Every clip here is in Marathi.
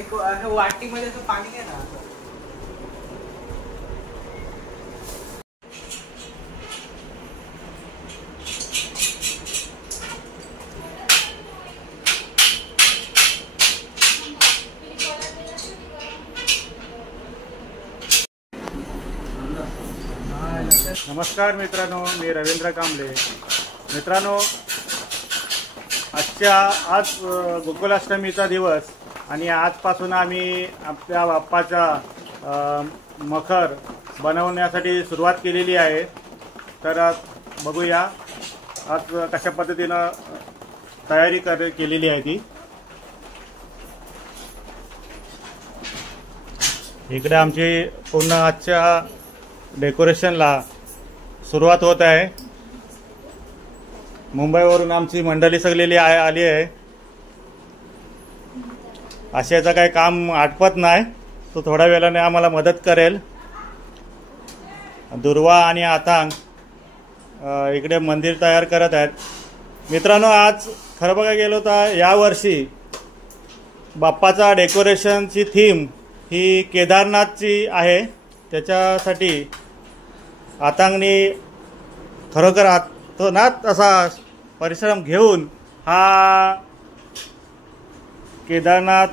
एक वाटीमध्ये तो पाणी घे ना. नमस्कार मित्रांनो, मी रवींद्र कांबळे. मित्रांनो, आज गोकुलाष्टमीचा दिवस आणि आजपासून आम्ही आपल्या बाप्पाचा मखर बनवण्यासाठी सुरुवात केलेली आहे. तर बघूया आज कशा पद्धतीनं तयारी केलेली आहे ती. इकडे आमची पूर्ण आजच्या डेकोरेशनला सुरुवात होत आहे. मुंबईवरून आमची मंडळी सगळी आली आहे. आशयाचं काही काम आटपत नाही, तो थोड्या वेळाने आम्हाला मदत करेल. दुर्वा आणि आतांग इकडे मंदिर तयार करत आहेत. मित्रांनो, आज खरं बघा गेलो तर यावर्षी बाप्पाचा डेकोरेशनची थीम ही केदारनाथची आहे. त्याच्यासाठी आतांगनी खरोखर हातोनात असा परिश्रम घेऊन हा केदारनाथ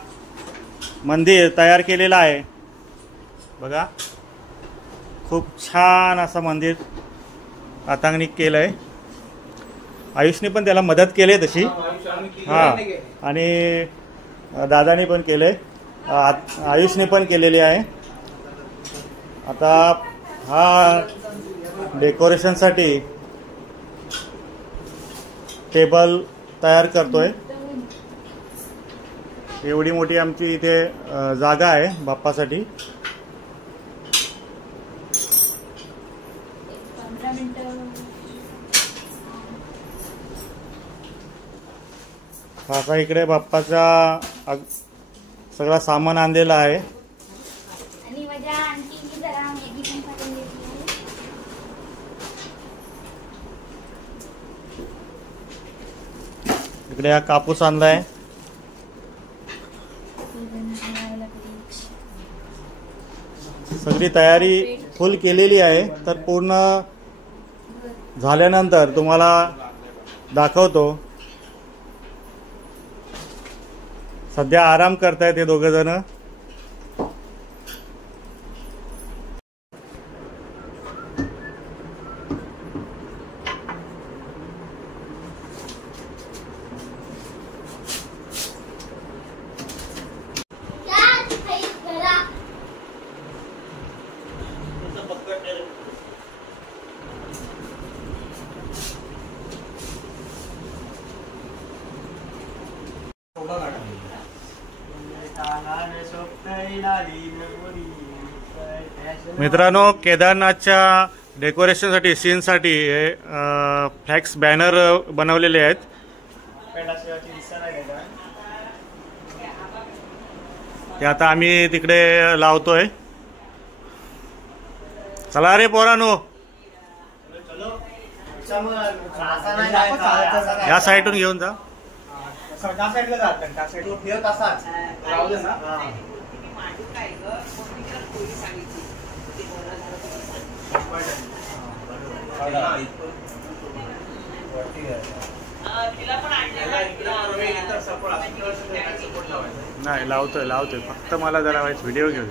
मंदिर तयार केलेला आहे. बघा, खूप छान असं मंदिर आतांगनी केलं आहे. आयुषने पण त्याला मदत केली आहे तशी. हां, आणि दादानी पण केलं आहे, आयुषने पण केलेली आहे. आता हा डेकोरेशनसाठी टेबल तयार करतोय. एवढी मोठी आमची इथे जागा आहे बाप्पासाठी. असा इकडे बाप्पाचा सगळा सामान आणलेला आहे. इकडे हा कापूस आणलाय. सगळी तयारी फुल केलेली आहे. तर पूर्ण झाल्यानंतर तुम्हाला दाखवतो. सध्या आराम करतायत हे दोघे जण. मित्रांनो, केदारनाथच्या डेकोरेशनसाठी सीनसाठी फ्लॅक्स बॅनर बनवलेले आहेत. ते आता आम्ही तिकडे लावतोय. चला रे पोरांनो, या साईडून घेऊन जा. नाही, लावतोय फक्त मला जरा व्हिडिओ घेऊ.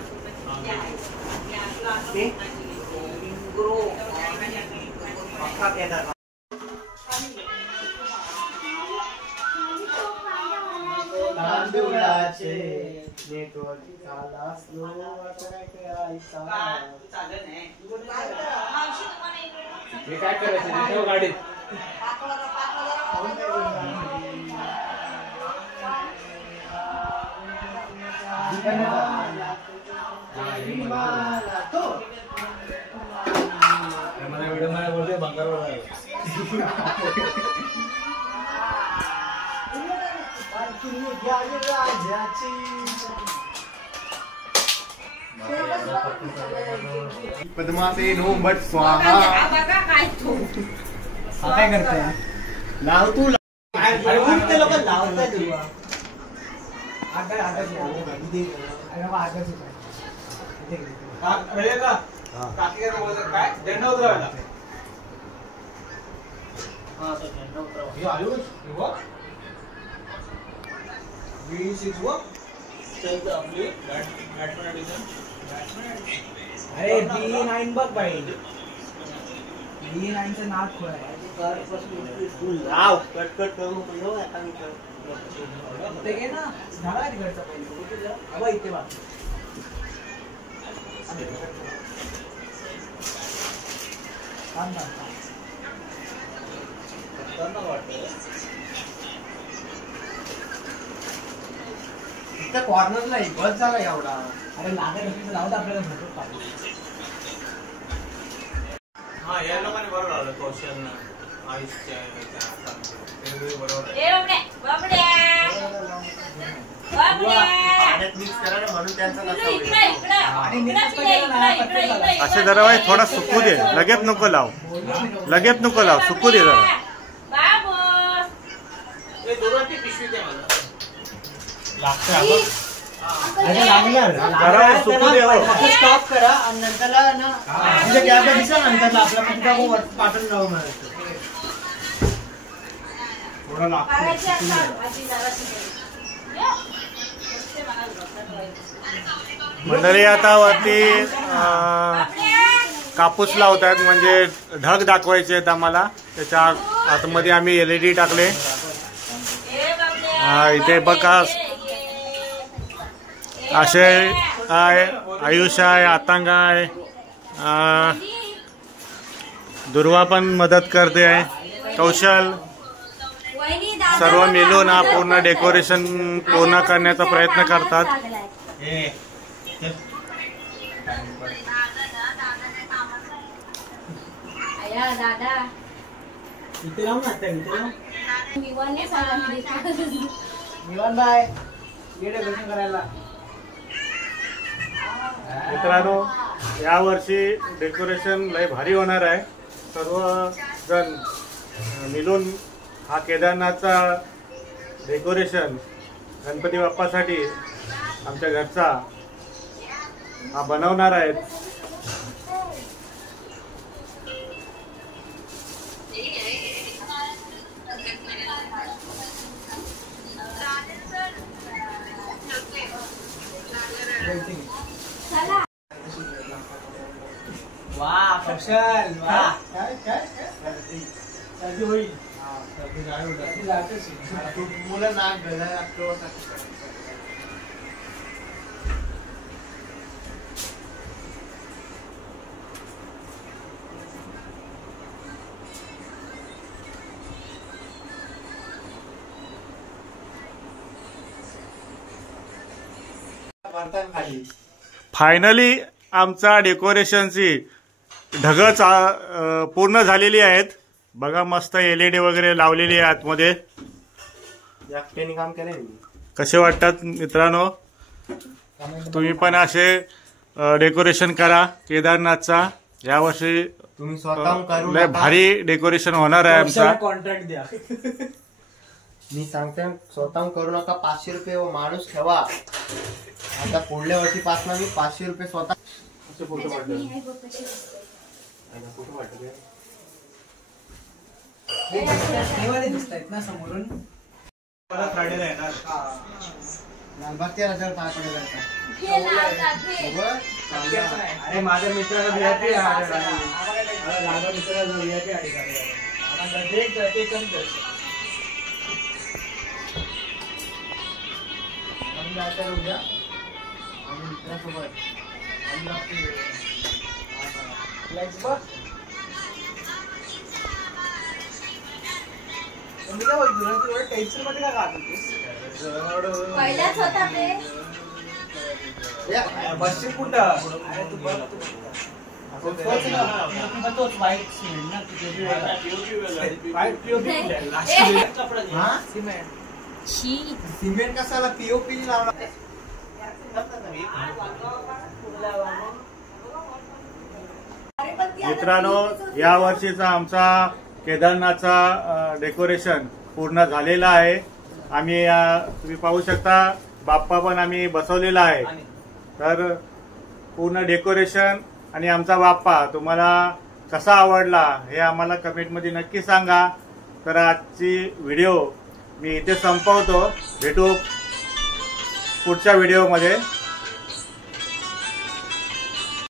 काय करायचं गाडीत. पद्मासे नो बट स्वाहा. काय करतोय लाव तू अरे उठते लोक लावताय दुर्वा काय झेंडा उतरवायला अरे B9 बघ बाई B9चं नाव खोळ आहे लाव कट करून ते घे ना झाला का तिकडचा पहिले अबा इथे बघ कॉर्नरला बस झाला एवढा. अरे लागत लावत आपल्याला भरपूर पाहिजे. हा या लोकांनी बरोबर लावलं कौशल आयुषच्या बरोबर आहे. पाण्यात मिक्स करा ना म्हणून त्यांचा असे जरा वाई थोडा सुकू दे, लगेच नको लाव, लगेच नको लाव, सुकू दे जरा. ते दोघांची पिशवी द्या मला. जरा सुकू दे हो. स्टॉप करा आणि नंतरला ना तुझ्या कॅबला दिसा नंतरला आपला कुठं पाठवून जाऊ म्हणायचं. थोडा मंडळी आता वरती कापूस लावतात, म्हणजे ढग दाखवायचे आहेत आम्हाला. त्याच्या आतमध्ये आम्ही LED टाकले. इथे बघा असे आहे, आयुष आहे, आतांग आहे, दुर्वा पण मदत करते आहे, कौशल, सर्व मिळून हा पूर्ण डेकोरेशन पूर्ण करण्याचा प्रयत्न करतात. इथे लावून आता निवान बाय ये डेकोरेशन करायला. मित्रांनो, या वर्षी डेकोरेशन लय भारी होणार आहे. सर्व जण मिळून हा केदारनाथचा डेकोरेशन गणपती बाप्पासाठी आमच्या घरचा हा बनवणार आहेत. वा कौशल वा सर्दी होईल. मुलं नाक गळा फायनली आमचा डेकोरेशनची ढगच पूर्ण झालेली आहेत. बघा मस्त LED वगैरे लावलेली आहे आतमध्ये. काम केले कसे वाटतात मित्रांनो? तुम्ही पण असे डेकोरेशन करा केदारनाथचा. यावर्षी तुम्ही स्वतः करू लय भारी डेकोरेशन होणार आहे आमचा. कॉन्ट्रॅक्ट द्या. मी सांगते स्वतः करू नका. 500 रुपये माणूस ठेवा. आता पुढल्या वर्षीपासून मी 500 रुपये स्वतः. फोटो दिसतायत ना समोरून. फ्रायडेला येणार. लालबागच्या राजावर पाय पडायचा. अरे माझ्या मित्राला VIP माझ्या मित्राला VIP उद्या आणि मित्रासोबत टेन्शन मध्ये का राहत पहिलाच होता ते. बसशील कुठं? अरे तू बघ तोच व्हाईट सिमेंट ना. White cement. सिमेंट कसाला POP लावला. मित्रांनो, या वर्षीचा आमचा केदारनाथचा डेकोरेशन पूर्ण झालेला आहे. आम्ही तुम्ही पाहू शकता बाप्पा पण आम्ही बसवलेला आहे. तर पूर्ण डेकोरेशन आणि आमचा बाप्पा तुम्हाला कसा आवडला हे आम्हाला कमेंटमध्ये नक्की सांगा. तर आजची व्हिडिओ मी इथे संपवतो. भेटू पुढच्या व्हिडिओमध्ये.